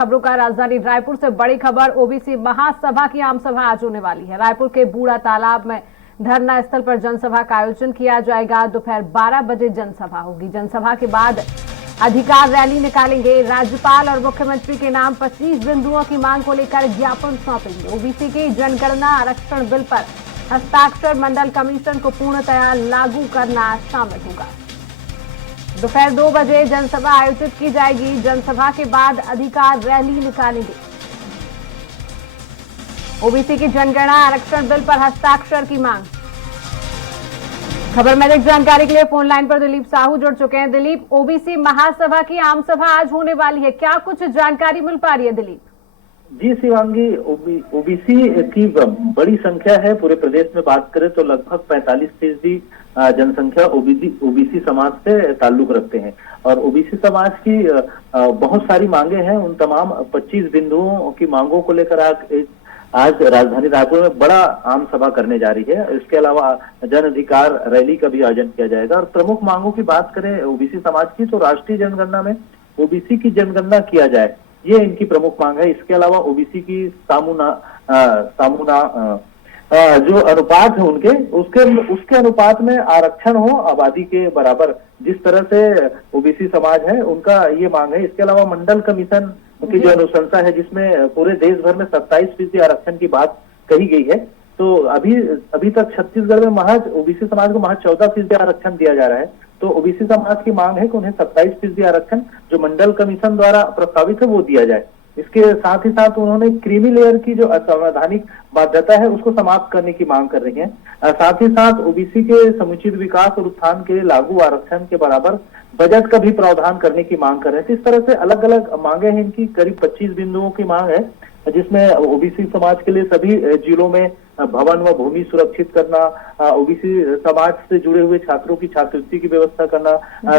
खबरों का राजधानी रायपुर से बड़ी खबर। ओबीसी महासभा की आम सभा आज होने वाली है। रायपुर के बूढ़ा तालाब में धरना स्थल पर जनसभा का आयोजन किया जाएगा। दोपहर 12 बजे जनसभा होगी। जनसभा के बाद अधिकार रैली निकालेंगे। राज्यपाल और मुख्यमंत्री के नाम 25 बिंदुओं की मांग को लेकर ज्ञापन सौंपेंगे। ओबीसी की जनगणना आरक्षण बिल पर हस्ताक्षर मंडल कमीशन को पूर्णतया लागू करना शामिल होगा। दोपहर 2 बजे जनसभा आयोजित की जाएगी। जनसभा के बाद अधिकार रैली निकालेंगे। ओबीसी की जनगणना आरक्षण बिल पर हस्ताक्षर की मांग। खबर में अधिक जानकारी के लिए फोन लाइन पर दिलीप साहू जुड़ चुके हैं। दिलीप, ओबीसी महासभा की आम सभा आज होने वाली है, क्या कुछ जानकारी मिल पा रही है? दिलीप जी शिवांगी, ओबीसी की बड़ी संख्या है। पूरे प्रदेश में बात करें तो लगभग 45% जनसंख्या ओबीसी समाज से ताल्लुक रखते हैं और ओबीसी समाज की बहुत सारी मांगे हैं। उन तमाम 25 बिंदुओं की मांगों को लेकर आज राजधानी रायपुर में बड़ा आम सभा करने जा रही है। इसके अलावा जन अधिकार रैली का भी आयोजन किया जाएगा। और प्रमुख मांगों की बात करें ओबीसी समाज की तो राष्ट्रीय जनगणना में ओबीसी की जनगणना किया जाए, ये इनकी प्रमुख मांग है। इसके अलावा ओबीसी की जो अनुपात है उनके उसके अनुपात में आरक्षण हो आबादी के बराबर, जिस तरह से ओबीसी समाज है उनका ये मांग है। इसके अलावा मंडल कमीशन की जो अनुशंसा है जिसमें पूरे देश भर में 27% आरक्षण की बात कही गई है, तो अभी तक छत्तीसगढ़ में महज ओबीसी समाज को महज 14% आरक्षण दिया जा रहा है। तो ओबीसी समाज की मांग है कि उन्हें 27% आरक्षण जो मंडल कमीशन द्वारा प्रस्तावित है वो दिया जाए। इसके साथ ही साथ उन्होंने क्रीमी लेयर की जो असंवैधानिक बाध्यता है उसको समाप्त करने की मांग कर रही है। साथ ही साथ ओबीसी के समुचित विकास और उत्थान के लिए लागू आरक्षण के बराबर बजट का भी प्रावधान करने की मांग कर रहे हैं। इस तरह से अलग अलग मांगे हैं। इनकी करीब 25 बिंदुओं की मांग है, जिसमें ओबीसी समाज के लिए सभी जिलों में भवन व भूमि सुरक्षित करना, ओबीसी समाज से जुड़े हुए छात्रों की छात्रवृत्ति की व्यवस्था करना,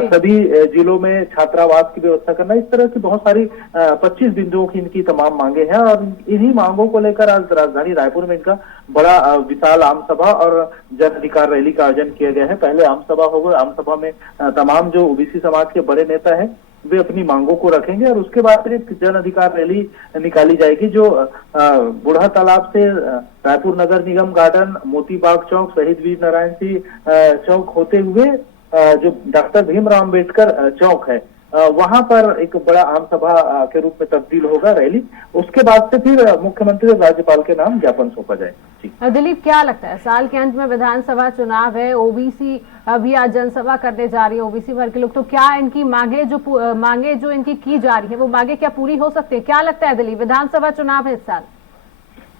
सभी जिलों में छात्रावास की व्यवस्था करना, इस तरह की बहुत सारी 25 बिंदुओं की इनकी तमाम मांगे हैं। और इन्हीं मांगों को लेकर आज राजधानी रायपुर में इनका बड़ा विशाल आम सभा और जन अधिकार रैली का आयोजन किया गया है। पहले आम सभा होगा। आम सभा में तमाम जो ओबीसी समाज के बड़े नेता है वे अपनी मांगों को रखेंगे और उसके बाद फिर एक जन अधिकार रैली निकाली जाएगी जो बूढ़ा तालाब से रायपुर नगर निगम गार्डन, मोती बाग चौक, शहीद वीर नारायण सिंह चौक होते हुए जो डॉक्टर भीमराव अम्बेडकर चौक है वहां पर एक बड़ा आम सभा के रूप में तब्दील होगा रैली। उसके बाद से फिर मुख्यमंत्री और राज्यपाल के नाम ज्ञापन सौंपा जाए। दिलीप, क्या लगता है साल के अंत में विधानसभा चुनाव है, ओबीसी अभी आज जनसभा करने जा रही है, ओबीसी वर्ग के लोग, तो क्या इनकी मांगे जो इनकी की जा रही है वो मांगे क्या पूरी हो सकती है? क्या लगता है दिलीप, विधानसभा चुनाव है इस साल?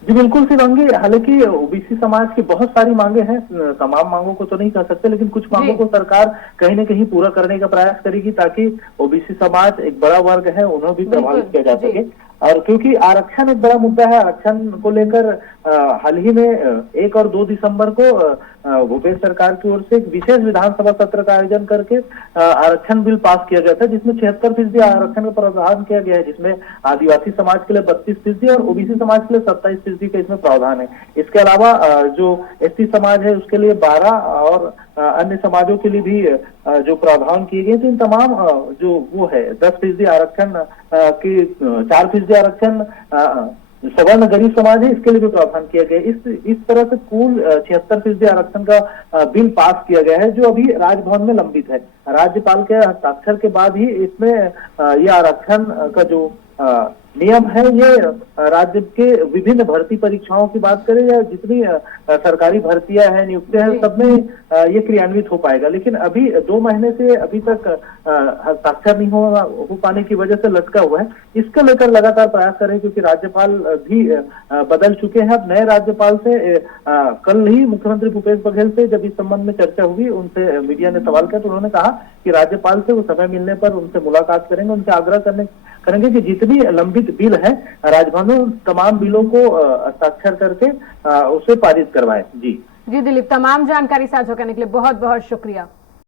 जी बिल्कुल शिवांगी, हालांकि ओबीसी समाज की बहुत सारी मांगे हैं। तमाम मांगों को तो नहीं कह सकते, लेकिन कुछ मांगों को सरकार कहीं न कहीं पूरा करने का प्रयास करेगी ताकि ओबीसी समाज एक बड़ा वर्ग है उन्हें भी प्रभावित किया जा सके। और क्योंकि आरक्षण एक बड़ा मुद्दा है, आरक्षण को लेकर हाल ही में 1 और 2 दिसंबर को भूपेश सरकार की ओर से एक विशेष विधानसभा सत्र का आयोजन करके आरक्षण बिल पास किया गया था, जिसमें 76% आरक्षण का प्रावधान किया गया है, जिसमें आदिवासी समाज के लिए 32% और ओबीसी समाज के लिए 27% का इसमें प्रावधान है। इसके अलावा जो एसटी समाज है उसके लिए 12 और अन्य समाजों के लिए भी जो प्रावधान किए गए थे। इन तमाम जो वो है 10% आरक्षण की 4% आरक्षण सवर्ण गरीब समाज है इसके लिए भी प्रावधान किया गया। इस तरह से कुल 76% आरक्षण का बिल पास किया गया है जो अभी राजभवन में लंबित है। राज्यपाल के हस्ताक्षर के बाद ही इसमें ये आरक्षण का जो नियम है ये राज्य के विभिन्न भर्ती परीक्षाओं की बात करें या जितनी सरकारी भर्तियां हैं, नियुक्तियां हैं, सब में ये क्रियान्वित हो पाएगा। लेकिन अभी 2 महीने से अभी तक हस्ताक्षर नहीं हो पाने की वजह से लटका हुआ है। इसको लेकर लगातार प्रयास कर रहे हैं क्योंकि राज्यपाल भी बदल चुके हैं। अब नए राज्यपाल से कल ही मुख्यमंत्री भूपेश बघेल से जब इस संबंध में चर्चा हुई, उनसे मीडिया ने सवाल किया तो उन्होंने कहा कि राज्यपाल से वो समय मिलने पर उनसे मुलाकात करेंगे, उनसे आग्रह करेंगे कि जितनी लंबित बिल है राजभवन में तमाम बिलों को हस्ताक्षर करके उसे पारित करवाएं। जी दिलीप, तमाम जानकारी साझा करने के लिए बहुत बहुत शुक्रिया।